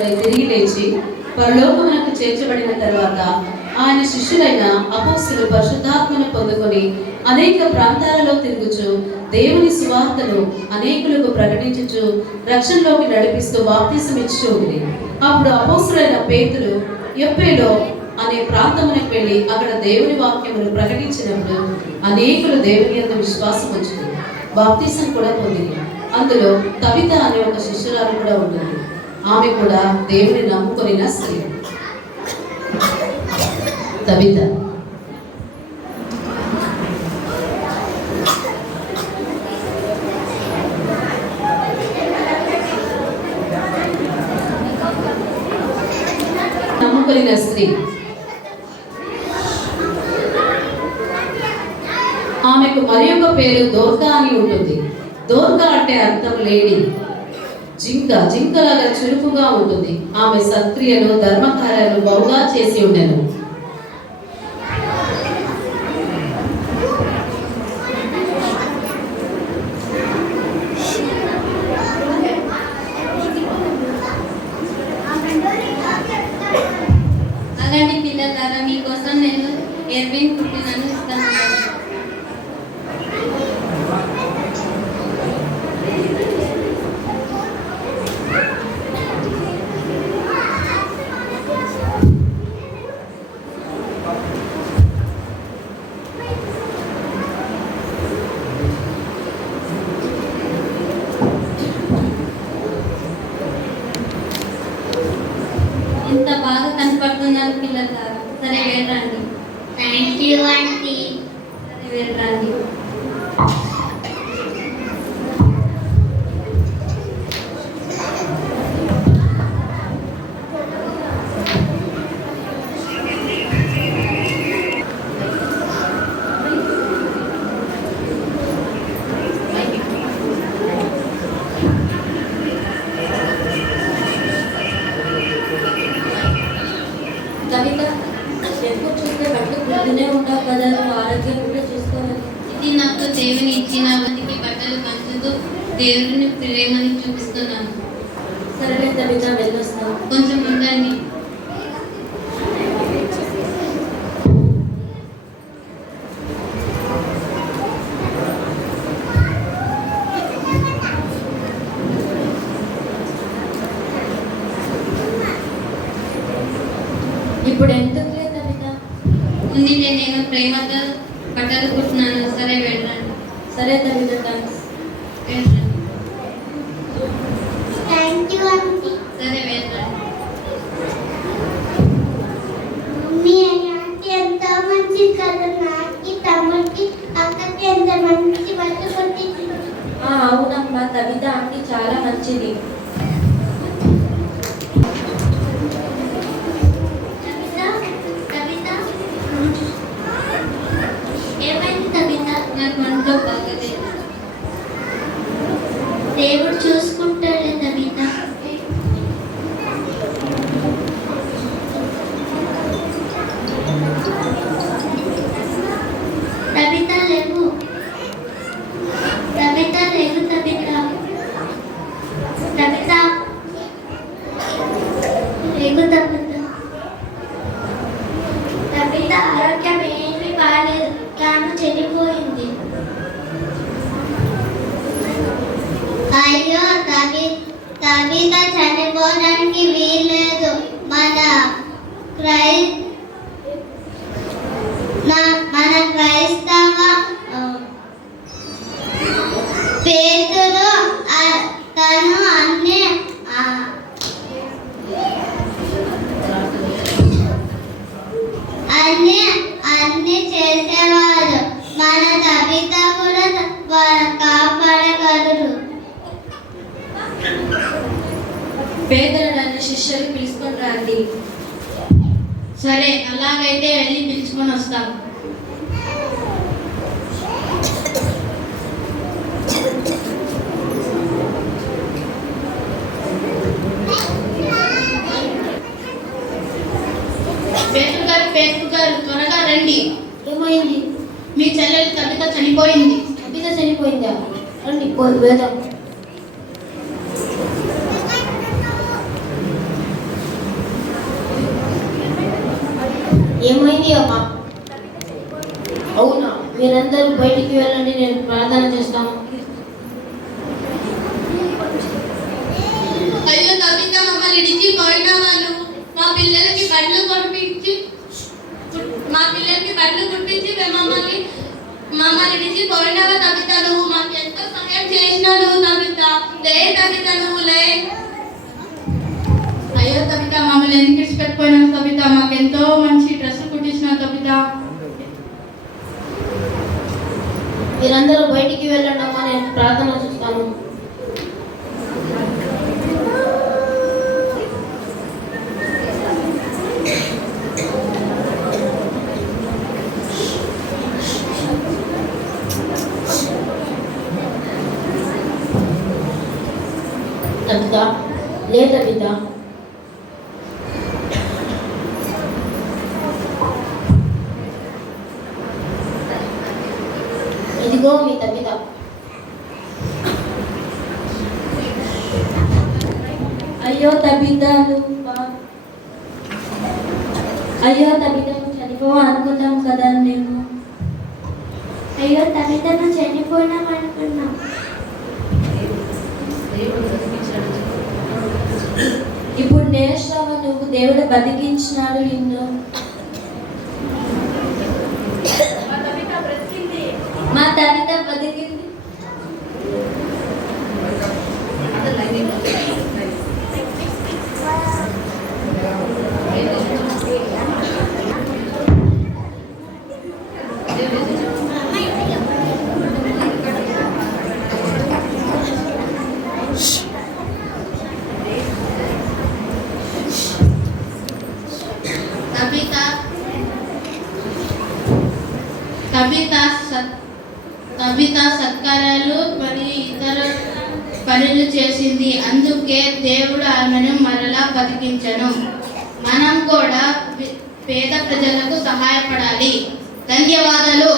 పునరుద్ధానుడై తిరిగి లేచి పరలోకమునకు చేర్చబడిన తర్వాత ఆయన శిష్యులైన అపోస్తలులు పరిశుద్ధాత్మను పొందుకొని అనేక ప్రాంతాలలో తిరుగుచు దేవుని సువార్తను అనేకులకు ప్రకటించుచు రక్షణలోకి నడిపిస్తూ బాప్తిసం ఇచ్చి ఉంది. అప్పుడు అపోస్తలులైన పేతురు యొప్పేలో అనే ప్రాంతమునకు వెళ్ళి అక్కడ దేవుని వాక్యమును ప్రకటించినప్పుడు అనేకులు దేవుని యందు విశ్వాసం వచ్చింది, బాప్తిసం కూడా పొందింది. అందులో తబిత అనే ఒక శిష్యురాలు కూడా ఉంటుంది. ఆమె కూడా దేవుని నమ్ముకొనిన స్త్రీ. తబిత నమ్ముకొనిన స్త్రీ. ఆమెకు మరి ఒక పేరు దోర్కా అని ఉంటుంది. దోర్కా అంటే అర్థం లేడి, జింకలాగా చురుకుగా ఉంటుంది. ఆమె సత్క్రియలు ధర్మకార్యాలు బహుగా చేసి ఉండెను. అలాంటి పిల్లలారా మీకోసం నేను ఎర్విన్ పుట్టినను ఇస్తాను. ఎంత బాగా కనపడుతున్నారు పిల్లలారా. సరే వెళ్ళండి. Thank you aunty. సరే వెళ్ళండి. కవిత ఎప్పుడు చూస్తే బట్టలు గుర్తునే ఉంటావు కదా, నువ్వు ఆరోగ్యం కూడా చూసుకోవాలి. ఇది నాకు దేవుని ఇచ్చిన మందికి బట్టలు పంచుతూ దేవుని ప్రేమని చూపిస్తున్నాను. సరేలే కవిత, వెళ్ళొస్తావు. కొంచెం ఉండండి. ఇప్పుడు ఎందుకు లేదు కవిత? ఉంది, నేను ప్రేమతో బట్టలు కుట్టినాను. సరే వెళ్ళండి. సరే కవిత, థ్యాంక్స్. వెళ్ళండి. Thank you aunty. సరే వెళ్ళండి. మమ్మీ ఆంటీ ఎంత మంచి కదా, నాకి తమ్ముడికి అక్కకి ఎంత మంచి బట్టలు కొట్టింది. అవునమ్మా, కవిత ఆంటీ చాలా మంచిది. నాకు మనతో బాగలేదు. దేవుడు చూసుకుంటాడే కవిత. కవిత లేవు, కవిత లేవు, కవిత కవిత లేవు, కవిత కవిత ఆరోగ్యం ఏమీ బాగాలేదు, తాను చెడిపోయింది. అయ్యో కవిత చనిపోవడానికి వీల్లేదు. మన క్రైస్తవ పేతురు తను అన్ని చేసేవారు. మన కవిత కూడా కాపాడగలరు. పేదలు నన్ను శిష్యులు పిలుచుకొని రండి. సరే, అలాగైతే వెళ్ళి పిలుచుకొని వస్తాం. పేతురు గారు త్వరగా రండి. ఏమైంది? మీ చెల్లెలు కవిత చనిపోయింది. కవిత చనిపోయిందా? రండి, వేద్దాం. ఓకే అమ్మా. అవునా, మీరందరూ బయటికి వెళ్ళండి, నేను ప్రార్థన చేస్తాను. అయ్యో కవిత, మమ్మల్ని ఇడిచి పోయిన వాళ్ళు మా పిల్లలకి బట్టలు కుట్టించి మమ్మల్ని ఇడిచి పోయినావా కవిత. నువ్వు మాకు ఎంతో సహాయం చేసినావు కవిత. లే కవిత, నువ్వు లే. అయ్యో కవిత, మమ్మల్ని ఎందుకు ఇడిచిపెట్టిపోయినావు కవిత. మాకు ఎంతో మంచి డ్రెస్ కుట్టించినావు కవిత. మీరందరూ బయటికి వెళ్ళండి అమ్మా, నేను ప్రార్థన చేస్తాను. తబిత, లే తబిత. ఇదిగో మీ తబిత. అయ్యో తబిత, నువ్వు చనిపోవా అనుకున్నాం కదా నేను. అయ్యో తల్లిదండ్రులు చనిపోయినాం అనుకున్నాం. ఇప్పుడు నేర్చావా, నువ్వు దేవుడు బతికించినాడు నిన్ను. మా తబిత బతికింది. కవిత సత్కారాలు మరియు ఇతర పనులు చేసింది. అందుకే దేవుడు ఆమెను మరలా బతికించను. మనం కూడా పేద ప్రజలకు సహాయపడాలి. ధన్యవాదాలు.